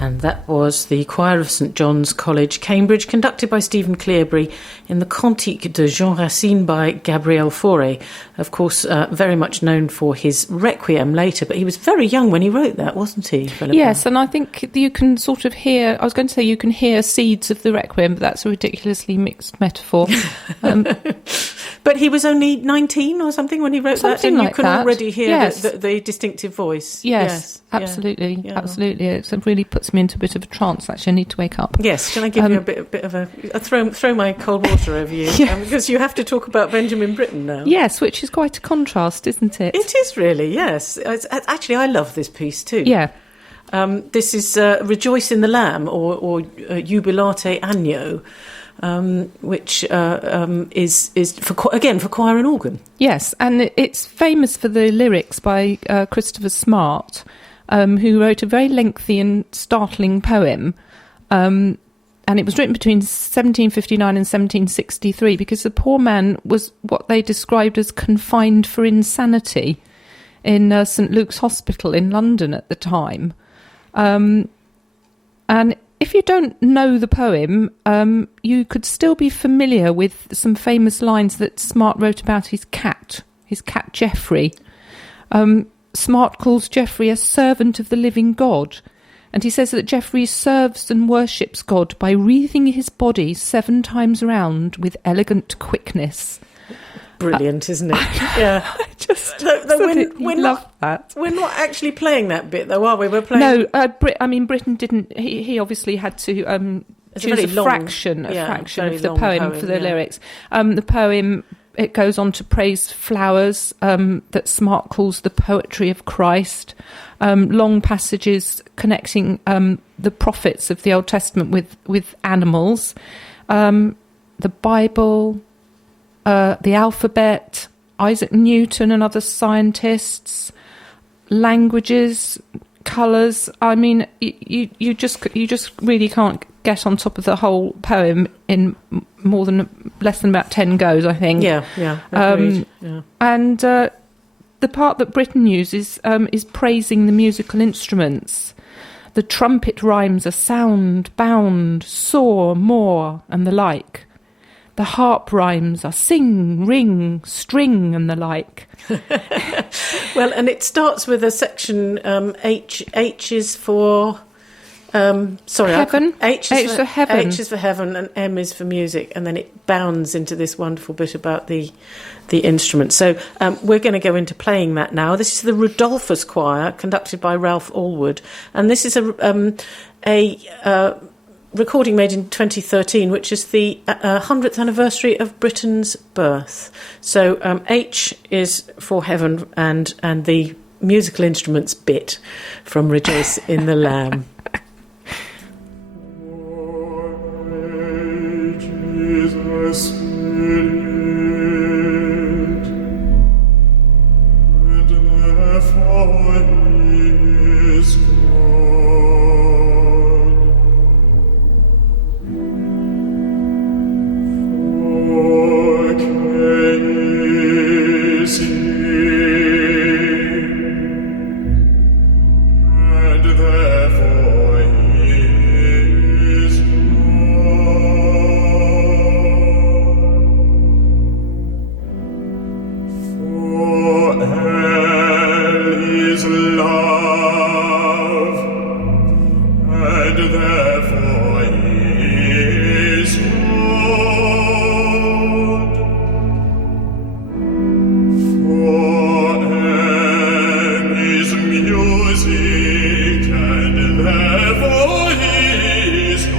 And that was the Choir of St John's College, Cambridge, conducted by Stephen Cleobury in the Cantique de Jean Racine by Gabriel Fauré. Of course, very much known for his Requiem later, but he was very young when he wrote that, wasn't he, Philippa? Yes, and I think you can sort of hear, I was going to say you can hear seeds of the Requiem, but that's a ridiculously mixed metaphor. But he was only 19 or something when he wrote that, and like you can that. already hear Yes. the distinctive voice. Yes, absolutely, Yeah. absolutely. It really puts me into a bit of a trance. Actually, I need to wake up. Yes, can I give you a bit of a throw my cold water over you? Yes. Because you have to talk about Benjamin Britten now. Yes, which is quite a contrast, isn't it? It is really, yes. Actually, I love this piece too. Yeah. This is Rejoice in the Lamb, or Jubilate Agno, which is for choir and organ. Yes, and it's famous for the lyrics by Christopher Smart, who wrote a very lengthy and startling poem, and it was written between 1759 and 1763 because the poor man was what they described as confined for insanity in St Luke's Hospital in London at the time. And if you don't know the poem, you could still be familiar with some famous lines that Smart wrote about his cat Geoffrey. Smart calls Geoffrey a servant of the living God, and he says that Geoffrey serves and worships God by wreathing his body 7 times round with elegant quickness. Brilliant, isn't it? Yeah. I just love that. We're not actually playing that bit, though, are we? We're playing... No, Britten didn't... He obviously had to choose a fraction of the poem for the lyrics. The poem, it goes on to praise flowers that Smart calls the poetry of Christ. Long passages connecting the prophets of the Old Testament with animals. The Bible... the alphabet, Isaac Newton and other scientists, languages, colours. I mean, you just really can't get on top of the whole poem in less than about 10 goes, I think. Yeah. Agreed. And the part that Britten uses is praising the musical instruments. The trumpet rhymes are sound, bound, soar, more, and the like. The harp rhymes are sing, ring, string, and the like. Well, and it starts with a section, H is for... heaven. H is for heaven. H is for heaven, and M is for music, and then it bounds into this wonderful bit about the instrument. So we're going to go into playing that now. This is the Rudolphus Choir, conducted by Ralph Allwood, and this is a recording made in 2013, which is the 100th anniversary of Britten's birth. So H is for heaven, and the musical instruments bit from Rejoice in the Lamb. Jesus, Spirit, and therefore He is God. For King is He, and therefore He is God. For hell is love, and therefore He is God. For M is music, and therefore He is God.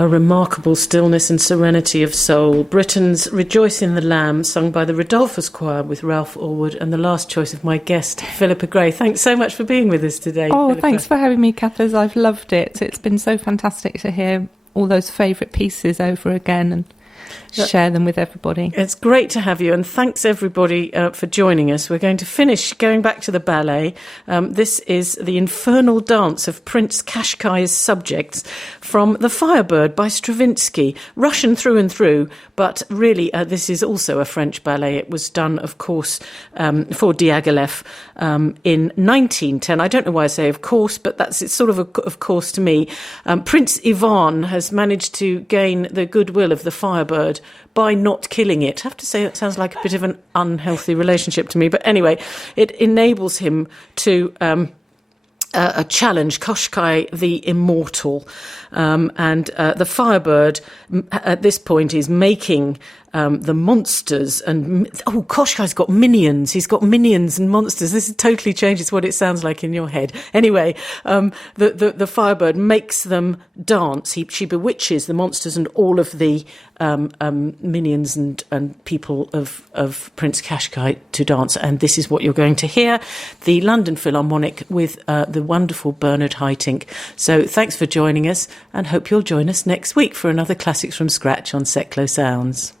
A remarkable stillness and serenity of soul. Britain's Rejoice in the Lamb, sung by the Rodolphus Choir with Ralph Allwood, and the last choice of my guest, Philippa Gray. Thanks so much for being with us today, Oh, Philippa. thanks for having me, Kathers. I've loved it. It's been so fantastic to hear all those favourite pieces over again and share them with everybody. It's great to have you, and thanks everybody for joining us. We're going to finish going back to the ballet. This is the Infernal Dance of Prince Kashkai's Subjects from The Firebird by Stravinsky. Russian through and through, but really this is also a French ballet. It was done, of course, for Diaghilev in 1910. I don't know why I say of course, but it's sort of of course to me. Prince Ivan has managed to gain the goodwill of the Firebird by not killing it. I have to say that sounds like a bit of an unhealthy relationship to me, but anyway, it enables him to challenge Koshkai the Immortal, and the Firebird at this point is making the monsters, and Koshkai's got minions. He's got minions and monsters. This totally changes what it sounds like in your head. Anyway, the Firebird makes them dance. She bewitches the monsters and all of the minions and people of Prince Kashkai to dance. And this is what you're going to hear: the London Philharmonic with the wonderful Bernard Haitink. So thanks for joining us, and hope you'll join us next week for another Classics from Scratch on Seclo Sounds.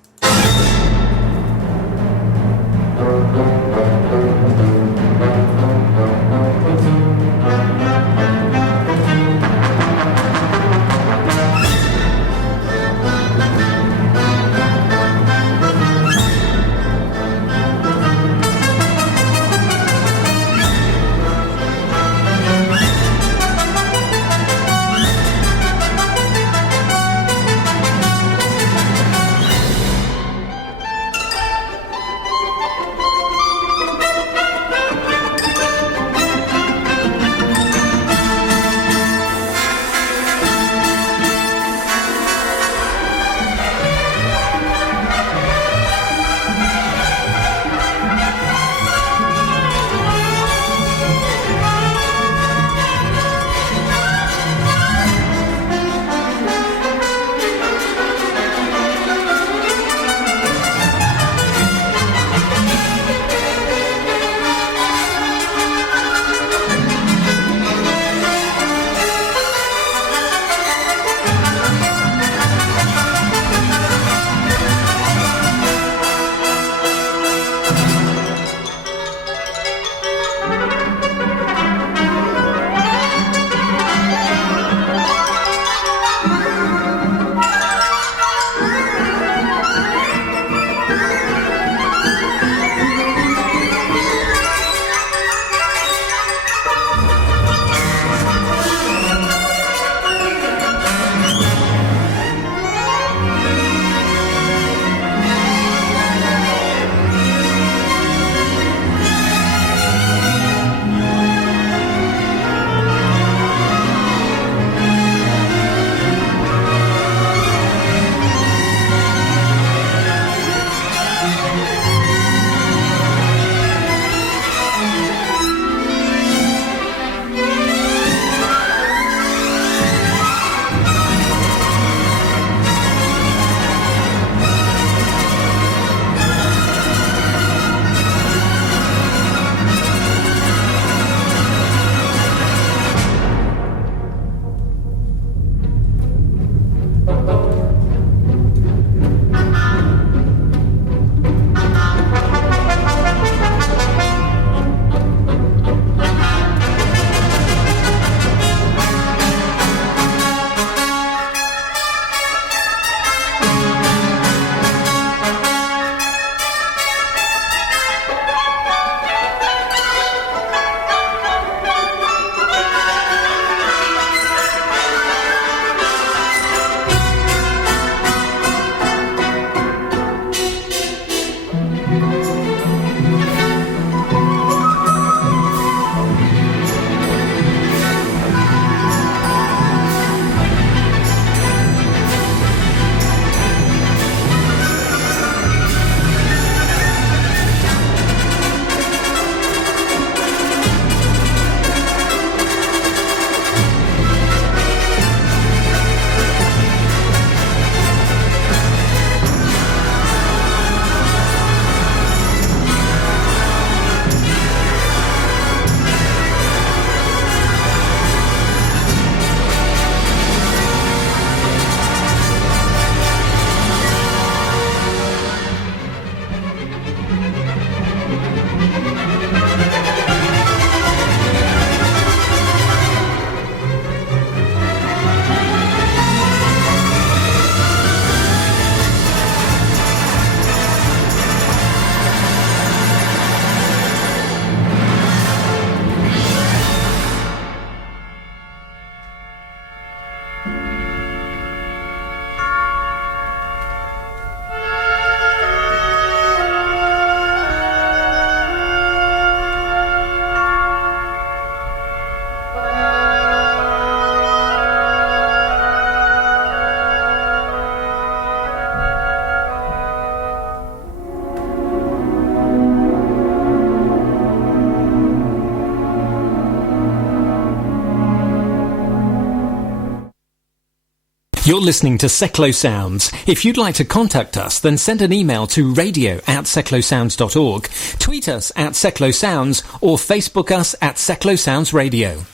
You're listening to Seklo Sounds. If you'd like to contact us, then send an email to radio@seklosounds.org, tweet us at Seklo Sounds, or Facebook us at Seklo Sounds Radio.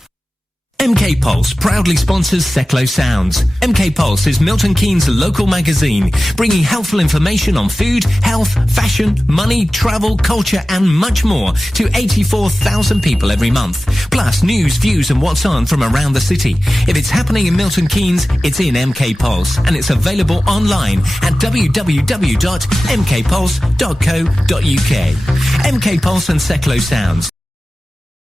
MK Pulse proudly sponsors Seklo Sounds. MK Pulse is Milton Keynes' local magazine, bringing helpful information on food, health, fashion, money, travel, culture and much more to 84,000 people every month. Plus news, views and what's on from around the city. If it's happening in Milton Keynes, it's in MK Pulse, and it's available online at www.mkpulse.co.uk. MK Pulse and Seklo Sounds.